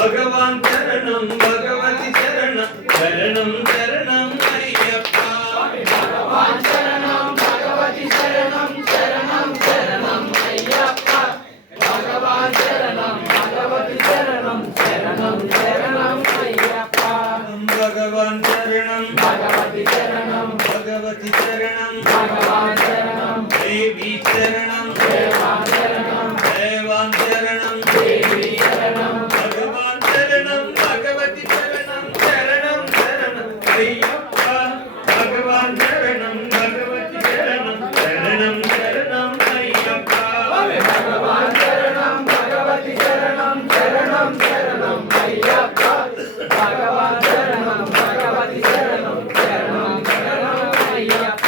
భగవాన్ చరణం భగవతి చరణం శరణం శరణం అయ్యప్ప భగవాన్ శరణం భగవతి శరణం శరణం శరణం అయ్యప్ప భగవాన్ శరణం భగవతి శరణం శరణం శరణం అయ్యప్ప భగవాన్ శరణం భగవతి శరణం భగవతి శరణం భగవాన్ శరణం దేవి శరణం దేవాన్ శరణం దేవాన్ శరణం దేవి శరణం భగవాన్ శరణం భగవతి శరణం శరణం శరణం అయ్యప్ప భగవాన్ శరణం భగవతి శరణం శరణం శరణం అయ్యప్ప భగవాన్ శరణం భగవతి శరణం శరణం శరణం అయ్యప్ప భగవాన్ శరణం భగవతి శరణం శరణం శరణం అయ్యప్ప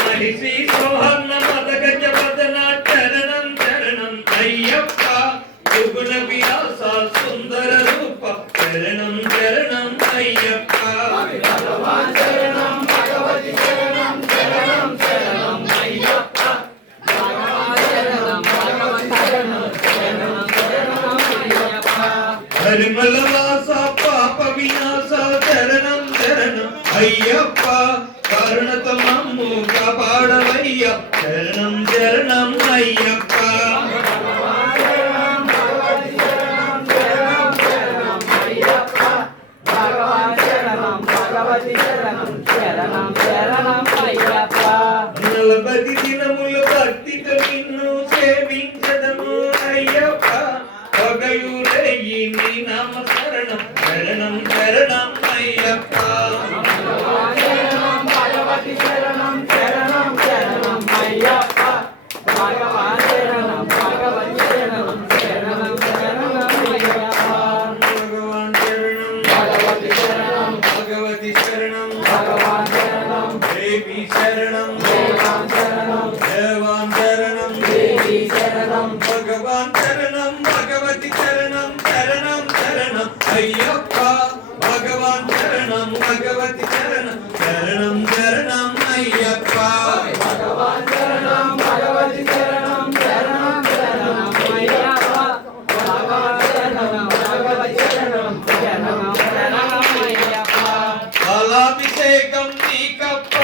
మహిషి సోహన్న మదగజ వదన చరణం శరణం అయ్యప్ప యుగుణ విలాస సుందర రూప శరణం శరణం అయ్యప్ప భగవాన్ శరణం భగవతి శరణం శరణం శరణం అయ్యప్ప భగవాన్ శరణం భగవతి శరణం శరణం శరణం అయ్యప్ప పరిమళ వాస పాప వినాశ శరణం శరణం అయ్యప్ప కరుణత మమ్ము కాపాడవయ్య శరణం శరణం అయ్యప్ప భగవాన్ శరణం భగవతి శరణం శరణం శరణం అయ్యప్ప భగవాన్ శరణం భగవతి శరణం శరణం శరణం అయ్యప్ప 40 దినములు భక్తితో నిన్ను సేవించదము అయ్యప్ప పగలు రేయి నీ నామ శరణం శరణం శరణం అయ్యప్ప భగవాన్ శరణం భగవతి శరణం శరణం శరణం అయ్యప్ప భగవాన్ శరణం భగవతి శరణం శరణం శరణం అయ్యప్ప భగవాన్ శరణం భగవతి శరణం భగవతి శరణం భగవాన్ శరణం దేవి శరణం దేవాన్ శరణం దేవాన్ శరణం దేవి శరణం భగవాన్ శరణం భగవతి శరణం శరణం శరణం అయ్యప్ప భగవాన్ శరణం భగవతి శరణం శరణం శరణం అయ్యప్ప భగవాన్ శరణం భగవతి శరణం శరణం శరణం అయ్యప్ప భగవాన్ శరణం భగవతి శరణం శరణం శరణం అయ్యప్ప పాలాభిషేకం నీకప్ప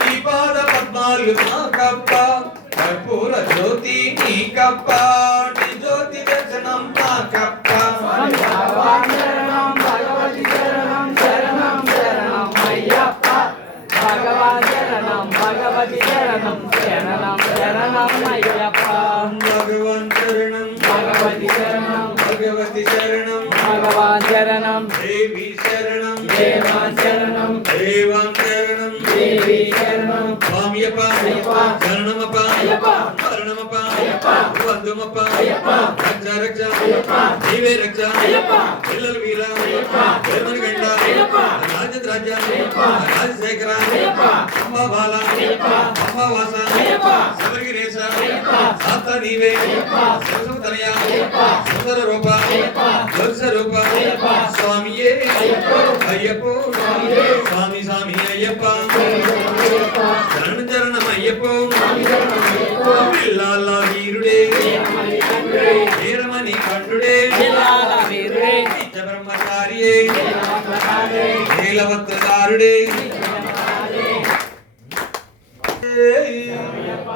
నీ పాద పద్మాలు నాకప్ప కర్పూర జ్యోతి నీకప్ప నీ జ్యోతి దర్శనం నాకప్ప భగవాన్ శరణం భగవతి శరణం శరణం శరణం అయ్యప్ప భగవాన్ శరణం భగవతి శరణం శరణం శరణం అయ్యప్ప భగవాన్ శరణం భగవతి శరణం భగవతి శరణం భగవాన్ శరణం దేవి శరణం దేవాన్ శరణం దేవాన్ శరణం దేవి శరణం స్వామియప్ప అయ్యప్ప శరణమప్ప అయ్యప్ప శరణమప్ప అయ్యప్ప వందమప్ప అయ్యప్ప రక్ష రక్ష అయ్యప్ప నీవే రక్ష అయ్యప్ప పిల్లల వీర అయ్యప్ప గంట అయ్యప్ప రాజరాజ అయ్యప్ప రాజశేఖర అయ్యప్ప అమ్మ బాల అయ్యప్ప అమ్మ వాస అయ్యప్ప శబరిగిరేశ అయ్యప్ప సాత నీవే అయ్యప్ప శివసు తనయ అయ్యప్ప సుందర రూప అయ్యప్ప జ్యోతిష రూప అయ్యప్ప స్వామియే అయ్యప్ప అయ్యప్పో స్వామియే స్వామి స్వామి అయ్యప్ప అయ్యప్ప చరణం చరణం అయ్యప్పో స్వామి శరణం అయ్యప్ప పిల్లాల వీరుడే వీరమణి తండ్రి వీరమణి కంఠుడే జిల్లాల వీరుడే నిత్య బ్రహ్మచారియే నిలవత్రధారే నీలవత్రదారుడే అయ్యప్ప